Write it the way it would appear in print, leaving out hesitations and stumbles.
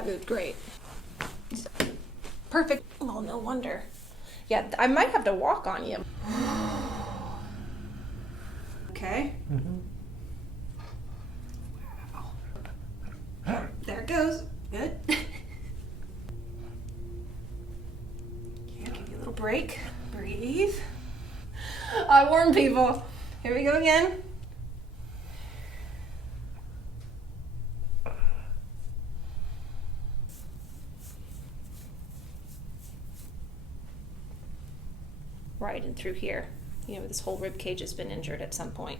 That moved great. Perfect. Well, no wonder. Yeah, I might have to walk on you. Okay. Wow. There it goes. Good. Here, give you a little break. Breathe. I warn people. Here we go again. Right and through here. You know, this whole rib cage has been injured at some point.